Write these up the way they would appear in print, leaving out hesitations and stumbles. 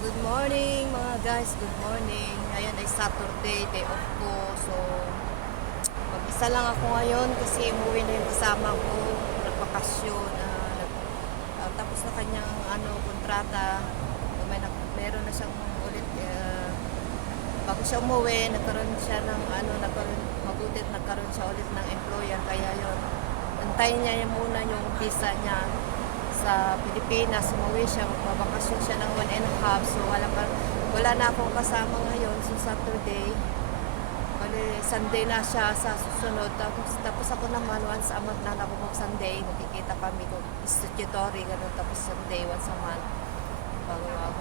Good morning mga guys, good morning. Ngayon ay Saturday, day off ko. So, mag-isa lang ako ngayon kasi umuwi na yung kasama ko. Nagbakasyon. Tapos na kanyang kontrata. Meron na siyang ulit. Bago siya umuwi, nagkaroon siya ng nagkaroon siya ulit ng employer. Kaya yon, antayin niya muna yung visa niya sa Pilipinas. Umuwi siya, magbabakasyon siya ng 1.5. So wala na akong kasama ngayon. So Saturday, bali Sunday na siya sa susunod. Tapos ako naman once a month na ako mag Sunday, nakikita kami ko statutory ganun. Tapos Sunday once a month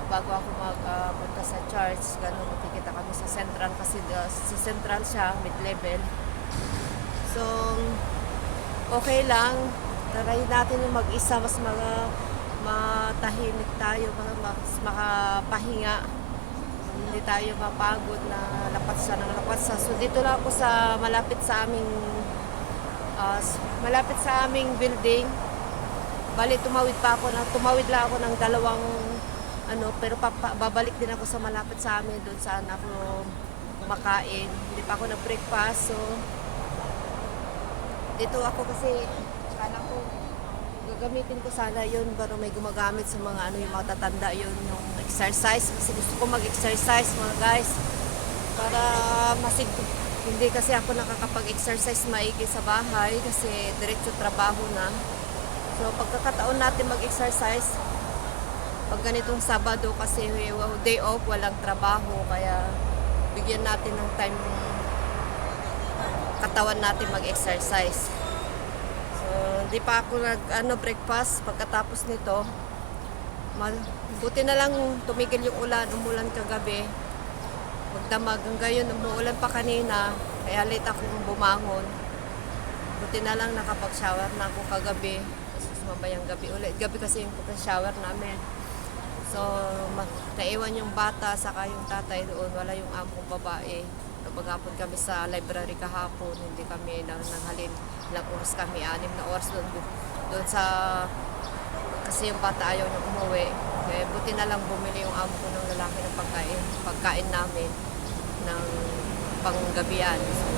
bago ako magpunta sa church, ganun, nakikita kami sa Central kasi sa Central siya, mid-level. So okay lang, try natin yung mag-isa, mas matahimik tayo, mas makapahinga, hindi tayo mapagod na lapat siya ng lapat sa. So dito lang ako sa malapit sa aming building. Bali tumawid lang ako ng dalawang pero babalik din ako sa malapit sa amin, doon saan ako kumakain. Hindi pa ako nag-breakfast, so dito ako kasi kala ko gagamitin ko sana yun, pero may gumagamit sa mga yung mga tatanda yun, yung exercise, kasi gusto ko mag-exercise mga guys para hindi kasi ako nakakapag-exercise maigi sa bahay kasi diretso trabaho na. So pagkakataon natin mag-exercise pag ganitong Sabado kasi day off, walang trabaho, kaya bigyan natin ng time katawan natin mag-exercise. So hindi pa ako breakfast. Pagkatapos nito, buti na lang tumigil yung umulan kagabi, magdamag. Hanggang umuulan pa kanina, kaya late akong bumangon. Buti na lang nakapag-shower na ako kagabi, kasi mabayang gabi kasi yung pagka-shower namin. So naiwan yung bata saka yung tatay doon, wala yung among babae. Maghapon kami sa library kahapon, hindi kami nanghalin. Ilang oras kami, 6 na oras doon sa, kasi yung bata ayaw niya umuwi. Kaya buti na lang bumili yung amo ko ng lalaki ng pagkain namin ng panggabian. So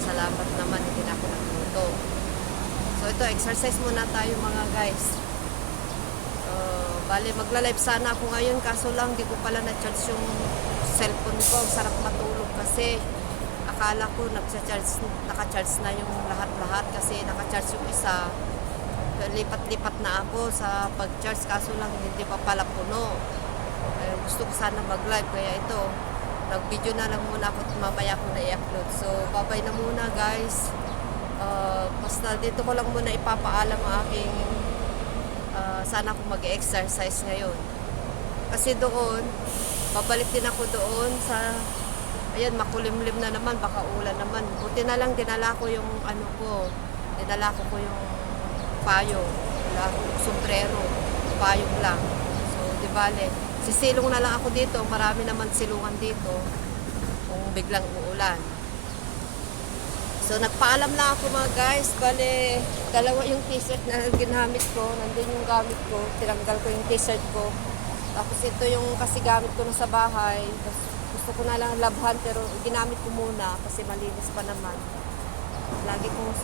salamat naman, hindi na ako nagluto. So ito, exercise muna tayo mga guys. Bale, magla-live sana ako ngayon, kaso lang di ko pala na-charge yung cellphone ko. Sarap matulog kasi akala ko naka-charge na yung lahat-lahat kasi naka-charge yung isa. Lipat-lipat na ako sa pag-charge, kaso lang hindi pa pala puno. Gusto ko sana mag-live, kaya ito, nag-video na lang muna ako, mamaya ko na i-upload. So bye-bye na muna guys. Basta dito ko lang muna ipapaalam ang aking sana ako mag-exercise ngayon. Kasi doon, babalik din ako doon sa, ayan, makulimlim na naman, baka ulan naman. Buti na lang dinala ko yung dinala ko yung payo. Wala akong sombrero, payong lang. So, di bale, sisilong na lang ako dito. Marami naman silungan dito kung biglang uulan. So nagpaalam lang ako mga guys. Bale, dalawa yung t-shirt na ginamit ko. Nandun yung gamit ko. Tinanggal ko yung t-shirt ko. Tapos ito yung kasi gamit ko na sa bahay. Gusto ko na lang labhan, pero ginamit ko muna kasi malinis pa naman. Lagi kong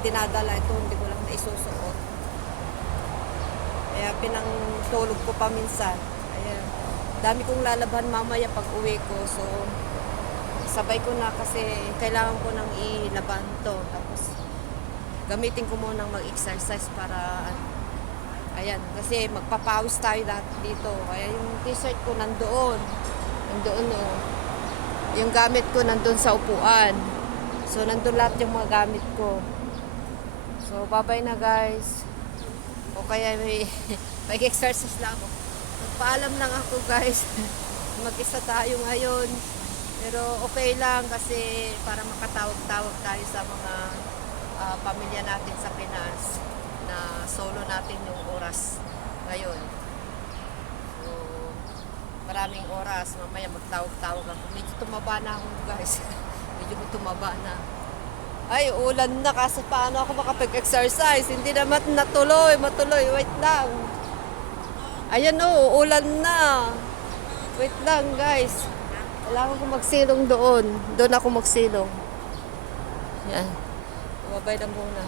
dinadala ito, hindi ko lang naisusuot. Kaya pinangtulog ko pa minsan. Ayan. Dami kong lalabhan mamaya pag uwi ko. So sabay ko na kasi kailangan ko nang ilaban to. Tapos gamitin ko munang mag-exercise para ayan, kasi magpapawis tayo dito. Kaya yung t-shirt ko nandoon oh. Yung gamit ko nandoon sa upuan. So nandoon lahat yung mga gamit ko. So bye-bye na guys. O kaya may exercise lang ako. Magpaalam lang ako guys. Mag-isa tayo ngayon. Pero okay lang kasi para makatawag-tawag tayo sa mga pamilya natin sa Pinas na solo natin yung oras ngayon. So, maraming oras. Mamaya magtawag-tawag ako. Medyo tumaba na ako guys. Medyo tumaba na. Ay, ulan na kasi paano ako makapag-exercise? Hindi naman matuloy. Wait lang. Ayan o, ulan na. Wait lang, guys. Kailangan ko magsilong doon. Doon ako magsilong. Yan. Babay na muna.